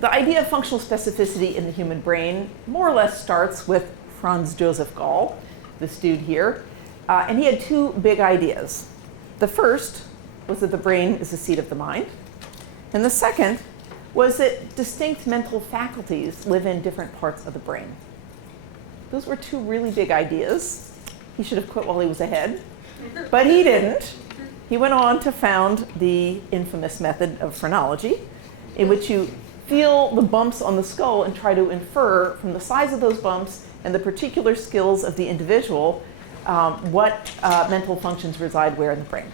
the idea of functional specificity in the human brain more or less starts with Franz Joseph Gall, this dude here. And he had two big ideas. The first was that the brain is the seat of the mind. And the second was that distinct mental faculties live in different parts of the brain. Those were two really big ideas. He should have quit while he was ahead, but he didn't. He went on to found the infamous method of phrenology, in which you feel the bumps on the skull and try to infer from the size of those bumps and the particular skills of the individual what mental functions reside where in the brain.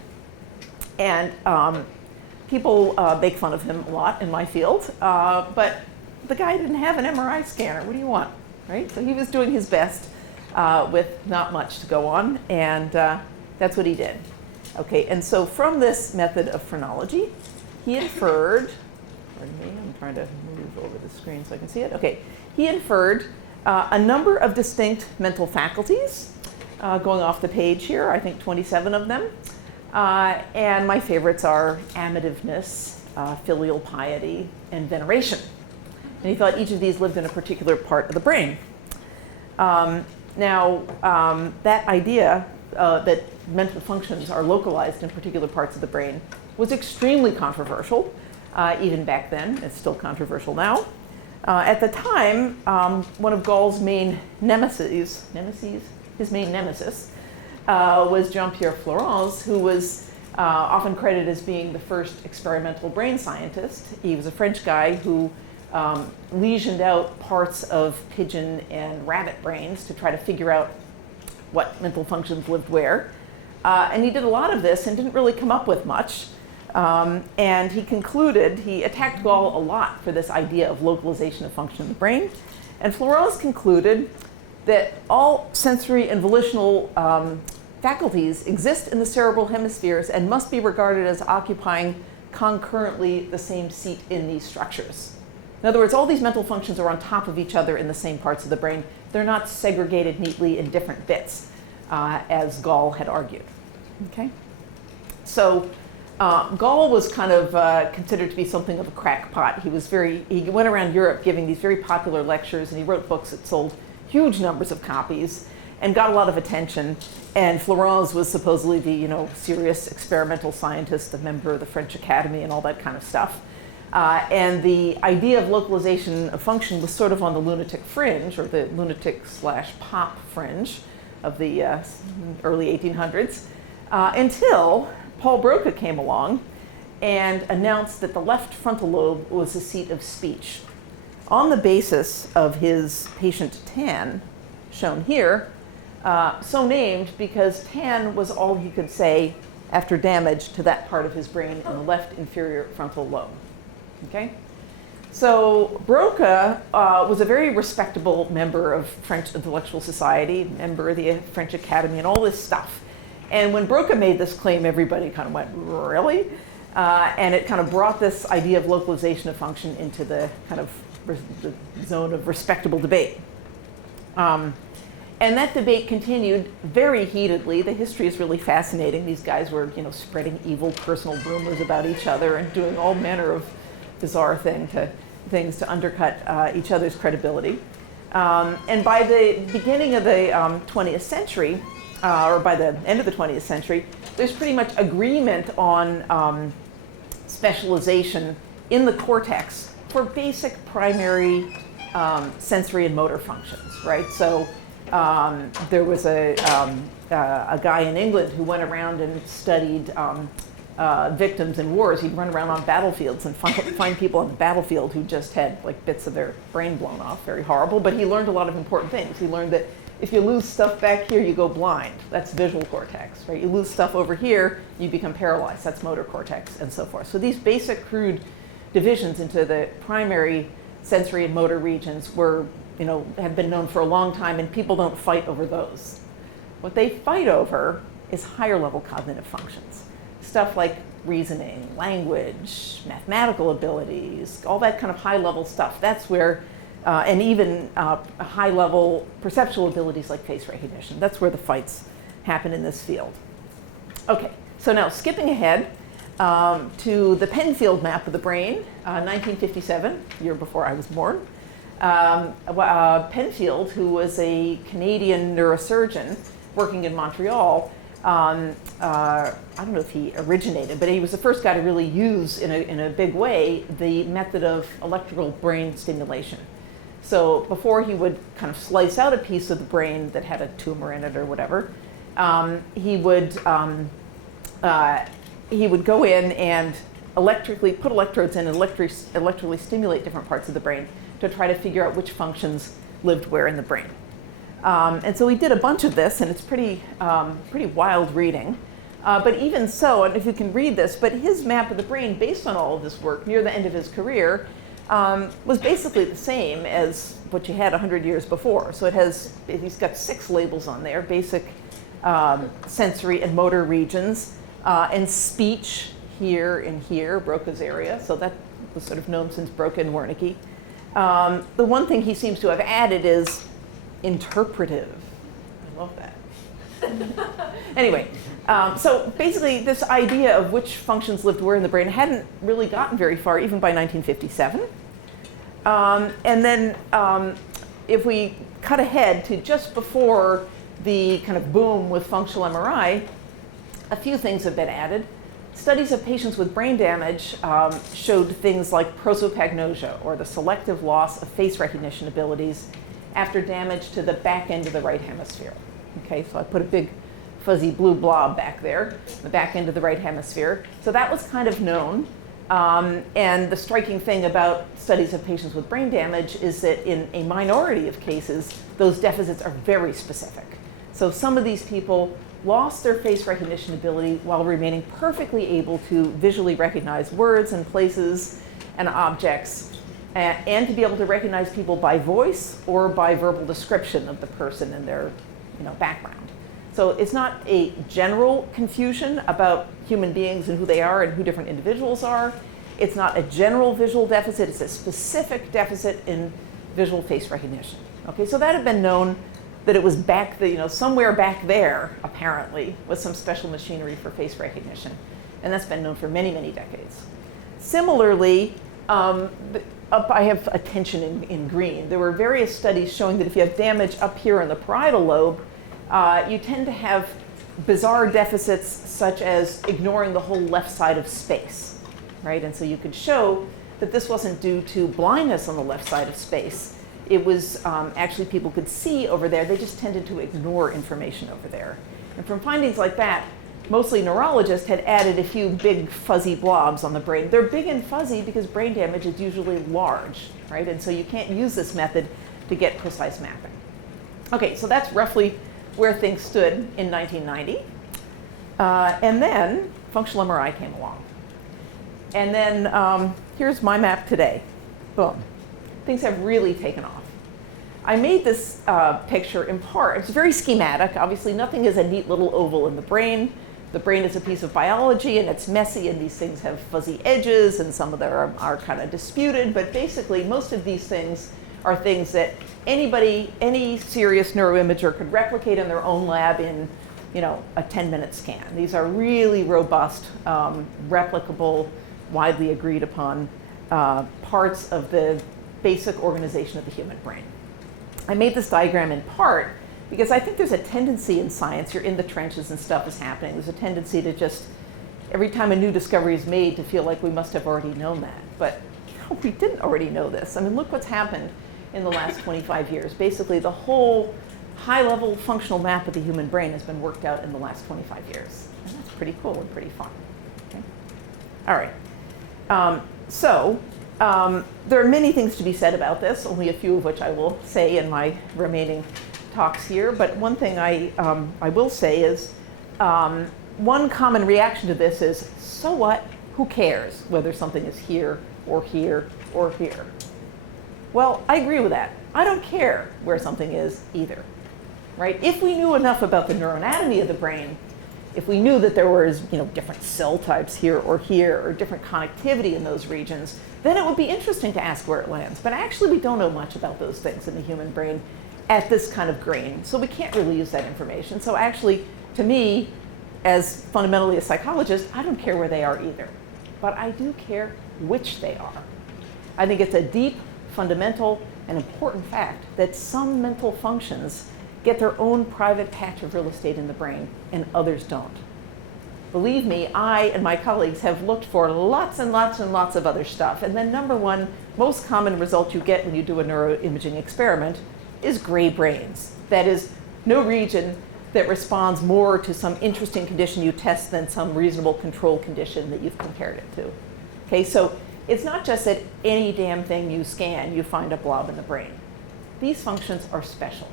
And people make fun of him a lot in my field, but the guy didn't have an MRI scanner. What do you want, right? So he was doing his best with not much to go on, and that's what he did. Okay, and so from this method of phrenology, he inferred, pardon me, I'm trying to move over the screen so I can see it. Okay, he inferred a number of distinct mental faculties, going off the page here, I think 27 of them. And my favorites are amativeness, filial piety, and veneration. And he thought each of these lived in a particular part of the brain. Now, that idea that mental functions are localized in particular parts of the brain was extremely controversial, even back then. It's still controversial now. At the time, one of Gall's main nemesis, was Jean-Pierre Flourens, who was often credited as being the first experimental brain scientist. He was a French guy who lesioned out parts of pigeon and rabbit brains to try to figure out what mental functions lived where. And he did a lot of this and didn't really come up with much. And he attacked Gall a lot for this idea of localization of function in the brain. And Flourens concluded that all sensory and volitional faculties exist in the cerebral hemispheres and must be regarded as occupying concurrently the same seat in these structures. In other words, all these mental functions are on top of each other in the same parts of the brain. They're not segregated neatly in different bits, as Gall had argued. Okay? So Gall was kind of considered to be something of a crackpot. He went around Europe giving these very popular lectures, and he wrote books that sold huge numbers of copies and got a lot of attention. And Flourens was supposedly the serious experimental scientist, a member of the French Academy and all that kind of stuff. And the idea of localization of function was sort of on the lunatic fringe, or the lunatic/pop fringe of the early 1800s, until Paul Broca came along and announced that the left frontal lobe was the seat of speech, on the basis of his patient Tan, shown here, so named because Tan was all he could say after damage to that part of his brain in the left inferior frontal lobe. Okay? So Broca was a very respectable member of French intellectual society, member of the French Academy, and all this stuff. And when Broca made this claim, everybody kind of went, really? And it kind of brought this idea of localization of function into the kind of the zone of respectable debate. And that debate continued very heatedly. The history is really fascinating. These guys were, spreading evil personal rumors about each other and doing all manner of bizarre things to undercut each other's credibility. And by the beginning of the 20th century, or by the end of the 20th century, there's pretty much agreement on specialization in the cortex for basic primary sensory and motor functions, right? So there was a guy in England who went around and studied victims in wars. He'd run around on battlefields and find people on the battlefield who just had like bits of their brain blown off. Very horrible, but he learned a lot of important things. He learned that if you lose stuff back here, you go blind. That's visual cortex, right? You lose stuff over here, you become paralyzed. That's motor cortex, and so forth. So these basic crude divisions into the primary sensory and motor regions have been known for a long time, and people don't fight over those. What they fight over is higher level cognitive functions. Stuff like reasoning, language, mathematical abilities, all that kind of high level stuff. That's where, and even high level perceptual abilities like face recognition. That's where the fights happen in this field. Okay, so now skipping ahead, to the Penfield Map of the brain, 1957, year before I was born. Penfield, who was a Canadian neurosurgeon working in Montreal, I don't know if he originated, but he was the first guy to really use, in a big way, the method of electrical brain stimulation. So before he would kind of slice out a piece of the brain that had a tumor in it or whatever, he would go in and put electrodes in and electrically stimulate different parts of the brain to try to figure out which functions lived where in the brain. And so he did a bunch of this, and it's pretty wild reading. But even so, and if you can read this, but his map of the brain, based on all of this work near the end of his career, was basically the same as what you had 100 years before. So he's got 6 labels on there: basic sensory and motor regions, and speech here and here, Broca's area. So that was sort of known since Broca and Wernicke. The one thing he seems to have added is interpretive. I love that. Anyway, so basically this idea of which functions lived where in the brain hadn't really gotten very far, even by 1957. And then if we cut ahead to just before the kind of boom with functional MRI, a few things have been added. Studies of patients with brain damage showed things like prosopagnosia, or the selective loss of face recognition abilities after damage to the back end of the right hemisphere. Okay, so I put a big fuzzy blue blob back there, the back end of the right hemisphere. So that was kind of known. And the striking thing about studies of patients with brain damage is that in a minority of cases, those deficits are very specific. So some of these people lost their face recognition ability while remaining perfectly able to visually recognize words and places and objects, and to be able to recognize people by voice or by verbal description of the person and their background. So it's not a general confusion about human beings and who they are and who different individuals are. It's not a general visual deficit. It's a specific deficit in visual face recognition. Okay, so that had been known, that it was back somewhere back there, apparently, with some special machinery for face recognition. And that's been known for many, many decades. Similarly, I have attention in green. There were various studies showing that if you have damage up here in the parietal lobe, you tend to have bizarre deficits such as ignoring the whole left side of space, right? And so you could show that this wasn't due to blindness on the left side of space. It was actually people could see over there, they just tended to ignore information over there. And from findings like that, mostly neurologists had added a few big fuzzy blobs on the brain. They're big and fuzzy because brain damage is usually large, right? And so you can't use this method to get precise mapping. Okay, so that's roughly where things stood in 1990. And then functional MRI came along. And then here's my map today. Boom. Things have really taken off. I made this picture in part. It's very schematic. Obviously, nothing is a neat little oval in the brain. The brain is a piece of biology, and it's messy, and these things have fuzzy edges, and some of them are kind of disputed. But basically, most of these things are things that any serious neuroimager could replicate in their own lab in a 10-minute scan. These are really robust, replicable, widely agreed upon parts of the basic organization of the human brain. I made this diagram in part because I think there's a tendency in science, you're in the trenches and stuff is happening, there's a tendency to just, every time a new discovery is made, to feel like we must have already known that. But no, we didn't already know this. I mean, look what's happened in the last 25 years. Basically, the whole high-level functional map of the human brain has been worked out in the last 25 years. And that's pretty cool and pretty fun. Okay? All right. There are many things to be said about this, only a few of which I will say in my remaining talks here. But one thing I will say is one common reaction to this is, so what? Who cares whether something is here or here or here? Well, I agree with that. I don't care where something is either, right? If we knew enough about the neuroanatomy of the brain, if we knew that there was different cell types here or different connectivity in those regions, then it would be interesting to ask where it lands. But actually, we don't know much about those things in the human brain at this kind of grain. So we can't really use that information. So actually, to me, as fundamentally a psychologist, I don't care where they are either. But I do care which they are. I think it's a deep, fundamental, and important fact that some mental functions get their own private patch of real estate in the brain and others don't. Believe me, I and my colleagues have looked for lots and lots and lots of other stuff. And the number one most common result you get when you do a neuroimaging experiment is gray brains. That is, no region that responds more to some interesting condition you test than some reasonable control condition that you've compared it to. Okay, so it's not just that any damn thing you scan, you find a blob in the brain. These functions are special.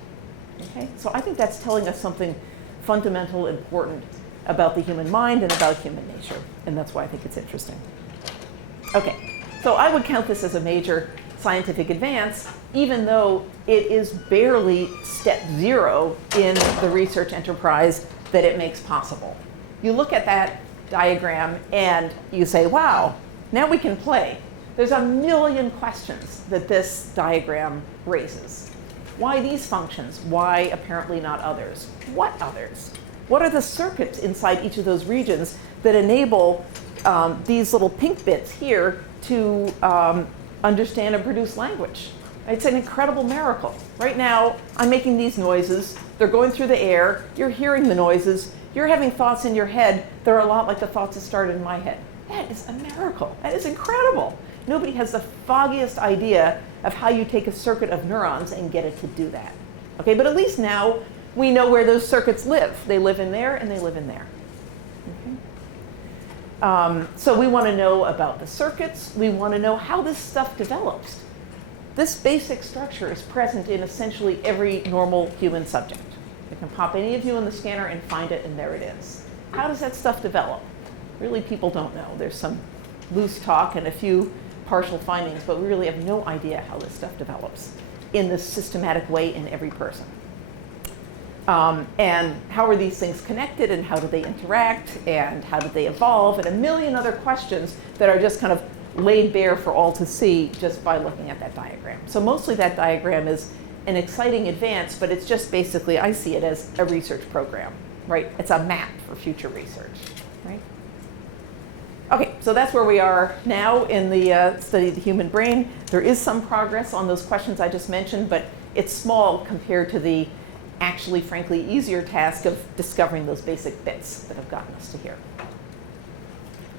Okay, so I think that's telling us something fundamental, important about the human mind and about human nature, and that's why I think it's interesting. Okay, so I would count this as a major scientific advance, even though it is barely step zero in the research enterprise that it makes possible. You look at that diagram and you say, wow, now we can play. There's a million questions that this diagram raises. Why these functions? Why apparently not others? What others? What are the circuits inside each of those regions that enable these little pink bits here to understand and produce language? It's an incredible miracle. Right now, I'm making these noises. They're going through the air. You're hearing the noises. You're having thoughts in your head that are a lot like the thoughts that started in my head. That is a miracle. That is incredible. Nobody has the foggiest idea of how you take a circuit of neurons and get it to do that. Okay, but at least now we know where those circuits live. They live in there and they live in there. Okay. So we want to know about the circuits. We want to know how this stuff develops. This basic structure is present in essentially every normal human subject. You can pop any of you in the scanner and find it, and there it is. How does that stuff develop? Really, people don't know. There's some loose talk and a few partial findings, but we really have no idea how this stuff develops in this systematic way in every person. And how are these things connected, and how do they interact, and how do they evolve, and a million other questions that are just kind of laid bare for all to see just by looking at that diagram. So mostly that diagram is an exciting advance, but it's just basically, I see it as a research program, right? It's a map for future research, right? Okay, so that's where we are now in the study of the human brain. There is some progress on those questions I just mentioned, but it's small compared to the actually, frankly, easier task of discovering those basic bits that have gotten us to here.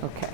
Okay.